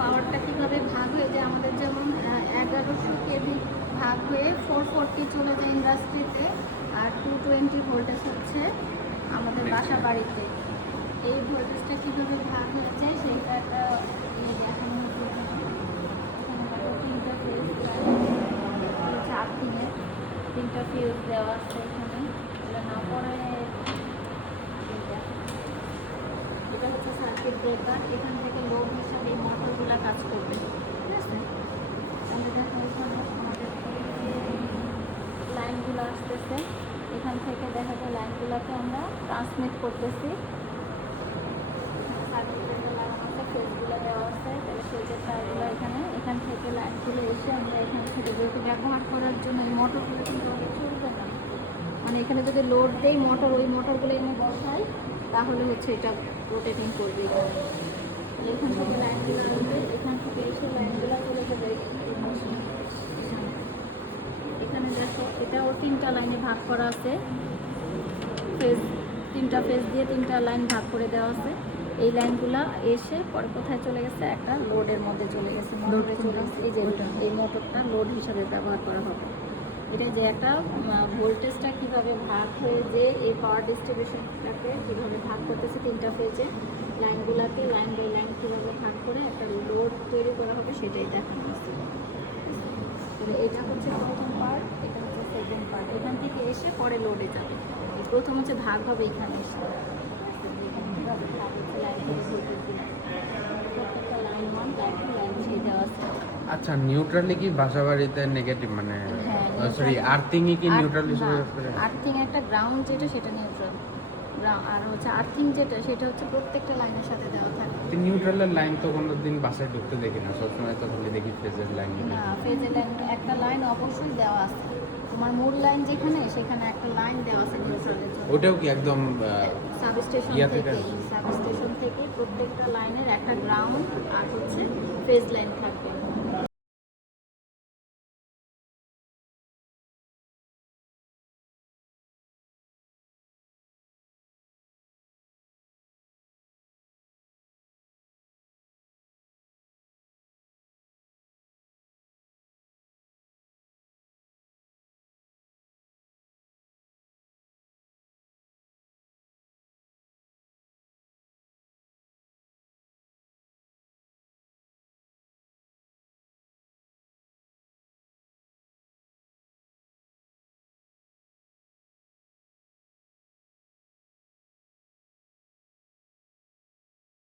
পাওয়ারটা কীভাবে ভাগ হয়ে যায়, আমাদের যেমন 1100 কেভি ভাগ হয়ে 440 চলে যায় ইন্ডাস্ট্রিতে, আর 220 ভোল্টেজ হচ্ছে আমাদের বাসা বাড়িতে। এই ভোল্টেজটা কীভাবে ভাগ হয়ে যায় সেইটা একটা দেখানো হচ্ছে। তিনটা ফেজ হচ্ছে আর্থিংয়ের, তিনটা ফিউজ দেওয়া আছে এখানে। এগুলো না পরে এটা হচ্ছে সার্কিট ব্রেকার। এখান থেকে লোড হিসাবে এই মোটরগুলো কাজ করবে, ঠিক আছে। তাহলে দেখো এখানে আমাদের লাইনগুলো আসতেছে, এখান থেকে দেখা যায় লাইনগুলোকে আমরা ট্রান্সমিট করতেছি। সার্কিট ব্রেকার লাগানো আছে, ফেজগুলো দেওয়া আছে, তাহলে ফেজের তারগুলো এখান থেকে লাইনগুলো এসে আমরা এখান থেকে যেহেতু ব্যবহার করার জন্য এই মোটরগুলো কিন্তু আমাদের চলবে না, মানে এখানে যদি লোড দেই মোটর, ওই মোটরগুলো এনে বসাই তাহলে হচ্ছে এটা রোটেটিং করবে। এখান থেকে লাইনগুলো আসবে, এখান থেকে এসে লাইনগুলো চলে যাবে এখানে। দেখো এটাও তিনটা লাইনে ভাগ করা আছে, ফেজ তিনটা ফেজ দিয়ে তিনটা লাইন ভাগ করে দেওয়া আছে। এই লাইনগুলো এসে পরে কোথায় চলে গেছে, একটা লোডের মধ্যে চলে গেছে, মোটরে চলে গেছে। এই যে এই মোটরটা লোড হিসাবে ব্যবহার করা হবে। এটা যে একটা ভোল্টেজটা কীভাবে ভাগ হয়ে যে এই পাওয়ার ডিস্ট্রিবিউশনটাকে কীভাবে ভাগ করতেছে তিনটা ফেজে লাইনগুলোকে, লাইন বাই লাইন কীভাবে ভাগ করে একটা লোড তৈরি করা হবে সেটাই দেখানো হচ্ছে। এটা হচ্ছে প্রথম পার্ট, এটা হচ্ছে সেকেন্ড পার্ট। এখান থেকে এসে পরে লোডে যাবে। প্রথম হচ্ছে ভাগ হবে এখানে এসে, প্রত্যেকটা লাইন 1 লাইন 2 লাইন 3 দেওয়া আছে। আচ্ছা, নিউট্রালি কি বাসাবাড়িতে নেগেটিভ, মানে সরি আর্থিংই কি নিউট্রাল হিসেবে? আর্থিং একটা গ্রাউন্ড যেটা সেটা নিউট্রাল, আর হচ্ছে আর্থিং যেটা সেটা হচ্ছে প্রত্যেকটা লাইনের সাথে দেওয়া থাকে। নিউট্রালের লাইন তো কোনোদিন বাসায় ঢুকতে দেখি না, সবসময় তো খালি দেখি ফেজের লাইন। না, ফেজের লাইন একটা লাইন অবশ্যই দেওয়া আছে। তোমার মূল লাইন যেখানে সেখানে একটা লাইন দেওয়া আছে নিউট্রালের জন্য। ওটাও কি একদম সাবস্টেশন থেকে প্রত্যেকটা লাইনের একটা গ্রাউন্ড আর হচ্ছে ফেজ লাইন থাকবে।